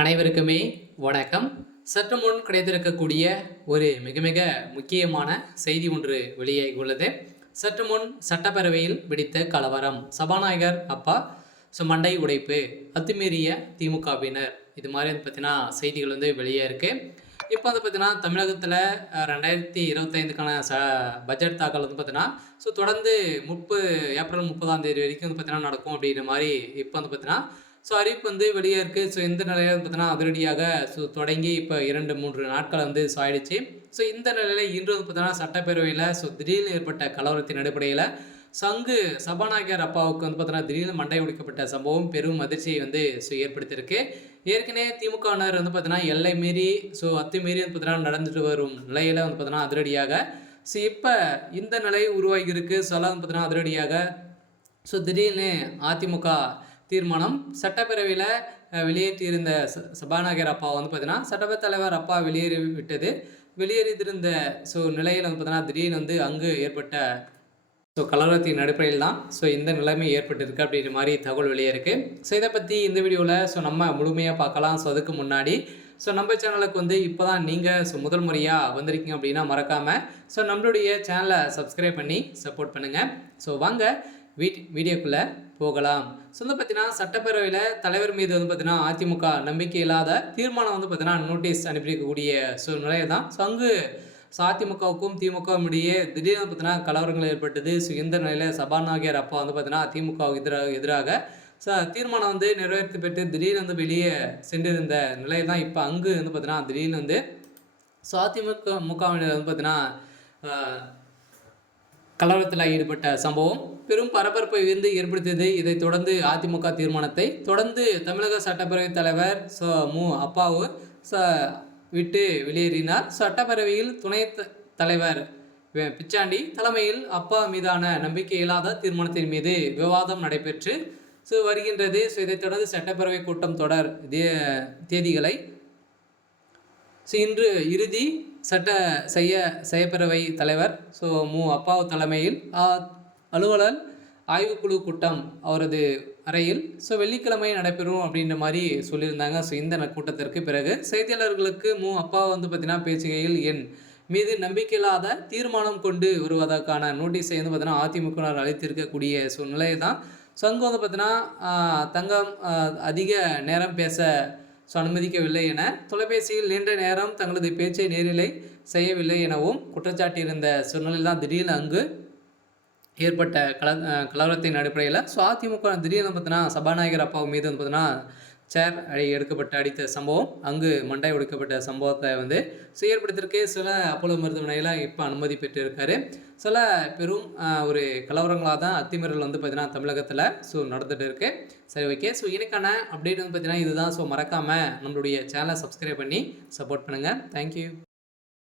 அனைவருக்குமே வணக்கம். சற்று முன் கிடைத்திருக்கக்கூடிய ஒரு மிக மிக முக்கியமான செய்தி ஒன்று வெளியாகி உள்ளது. சற்று முன் சட்டப்பேரவையில் வெடித்த கலவரம், சபாநாயகர் அப்பா மண்டை உடைப்பு, அத்துமீறிய திமுகவினர், இது மாதிரி பார்த்தீங்கன்னா செய்திகள் வெளியே இருக்கு. இப்போ பார்த்தீங்கன்னா தமிழகத்தில் 2025க்கான பட்ஜெட் தாக்கல் பார்த்தீங்கன்னா தொடர்ந்து ஏப்ரல் 30ஆம் தேதி வரைக்கும் பார்த்தீங்கன்னா நடக்கும் அப்படிங்கிற மாதிரி இப்போ பார்த்தீங்கன்னா அறிவிப்பு வெளியே இருக்குது. இந்த நிலையில் பார்த்தீங்கன்னா அதிரடியாக தொடங்கி இப்போ 2-3 நாட்கள் ஆயிடுச்சு. இந்த நிலையில் இன்று பார்த்தீங்கன்னா சட்டப்பேரவையில் திடீர்னு ஏற்பட்ட கலவரத்தின் அடிப்படையில் சபாநாயகர் அப்பாவுக்கு பார்த்தீங்கன்னா திடீர்னு மண்டை உடைக்கப்பட்ட சம்பவம் பெரும் அதிர்ச்சியை ஏற்படுத்தியிருக்கு. ஏற்கனவே திமுகவினர் பார்த்தீங்கன்னா எல்லை மீறி அத்துமீறி பார்த்தீங்கன்னா நடந்துட்டு வரும் நிலையில் பார்த்தீங்கன்னா அதிரடியாக இப்போ இந்த நிலை உருவாகி இருக்கு. பார்த்தீங்கன்னா அதிரடியாக திடீர்னு அதிமுக தீர்மானம் சட்டப்பேரவையில் வெளியேற்றியிருந்த சபாநாயகர் அப்பா பார்த்தீங்கன்னா சட்டப்பேரவைத் தலைவர் அப்பா வெளியேறிவிட்டது. வெளியேறியிருந்த நிலையில் பார்த்தீங்கன்னா திடீர்னு அங்கு ஏற்பட்ட கலவரத்தின் அடிப்படையில் தான் இந்த நிலைமை ஏற்பட்டிருக்கு அப்படின்ற மாதிரி தகவல் வெளியே இருக்குது. இதை பற்றி இந்த வீடியோவில் நம்ம முழுமையாக பார்க்கலாம். அதுக்கு முன்னாடி நம்ம சேனலுக்கு இப்போ தான் நீங்கள் முதல் முறையாக வந்திருக்கீங்க அப்படின்னா மறக்காமல் நம்மளுடைய சேனலை சப்ஸ்கிரைப் பண்ணி சப்போர்ட் பண்ணுங்கள். வாங்க வீடியோக்குள்ளே போகலாம். பார்த்தீங்கன்னா சட்டப்பேரவையில் தலைவர் மீது பார்த்தீங்கன்னா அதிமுக நம்பிக்கை இல்லாத தீர்மானம் பார்த்தீங்கன்னா நோட்டீஸ் அனுப்பியிருக்கக்கூடிய நிலையை தான் அங்கு அதிமுகவுக்கும் திமுகவும் இடையே திடீர்னு பார்த்தீங்கன்னா கலவரங்கள் ஏற்பட்டது. இந்த நிலையில் சபாநாயகர் அப்பா பார்த்தீங்கன்னா திமுகவுக்கு எதிராக தீர்மானம் நிறைவேற்றி பெற்று திடீர்னு வெளியே சென்றிருந்த நிலையில் தான் இப்போ அங்கு பார்த்தீங்கன்னா திடீர்னு அதிமுகவினர் பார்த்தீங்கன்னா கலவரத்தில் ஈடுபட்ட சம்பவம் பெரும் பரபரப்பை ஏற்படுத்தியது. இதைத் தொடர்ந்து அதிமுக தீர்மானத்தை தொடர்ந்து தமிழக சட்டப்பேரவைத் தலைவர் அப்பாவு விட்டு வெளியேறினார். சட்டப்பேரவையில் துணைத் தலைவர் பிச்சாண்டி தலைமையில் அப்பா மீதான நம்பிக்கையில்லாத தீர்மானத்தின் மீது விவாதம் நடைபெற்று வருகின்றது. இதைத் தொடர்ந்து சட்டப்பேரவை கூட்டம் தொடர் தேதிகளை இன்று இறுதி சட்டப்பேரவை தலைவர் அப்பாவு தலைமையில் அலுவலர் ஆய்வுக்குழு கூட்டம் அவரது அறையில் வெள்ளிக்கிழமை நடைபெறும் அப்படின்ற மாதிரி சொல்லியிருந்தாங்க. இந்த கூட்டத்திற்கு பிறகு செய்தியாளர்களுக்கு அப்பா பார்த்தீங்கன்னா பேசுகையில் என் மீது நம்பிக்கையில்லாத தீர்மானம் கொண்டு வருவதற்கான நோட்டீஸை பார்த்தீங்கன்னா அதிமுகவினர் அளித்திருக்கக்கூடிய நிலையை தான் சங்கம் பார்த்தீங்கன்னா தங்கம் அதிக நேரம் பேச அனுமதிக்கவில்லை என தொலைபேசியில் நீண்ட நேரம் தங்களது பேச்சை நேரிலை செய்யவில்லை எனவும் குற்றச்சாட்டியிருந்த சூழ்நிலையில் தான் திடீர்னு அங்கு ஏற்பட்ட கலவரத்தின் அடிப்படையில் அதிமுக திடீர்னு பார்த்தீங்கன்னா சபாநாயகர் அப்பாவு மீது பார்த்தீங்கன்னா சேர் எடுக்கப்பட்டு அடித்த சம்பவம், அங்கு மண்டை உடைக்கப்பட்ட சம்பவத்தை ஏற்படுத்தியிருக்கு. சில அப்போலோ மருத்துவமனையில் இப்போ அனுமதி பெற்றிருக்காரு. சில பெரும் ஒரு கலவரங்களாக தான் அத்துமீறல் பார்த்தீங்கன்னா தமிழகத்தில் நடந்துகிட்டு இருக்கு. சரி, ஓகே. எனக்கான அப்டேட் பார்த்தீங்கன்னா இதுதான். மறக்காமல் நம்மளுடைய சேனலை சப்ஸ்கிரைப் பண்ணி சப்போர்ட் பண்ணுங்கள். தேங்க்யூ.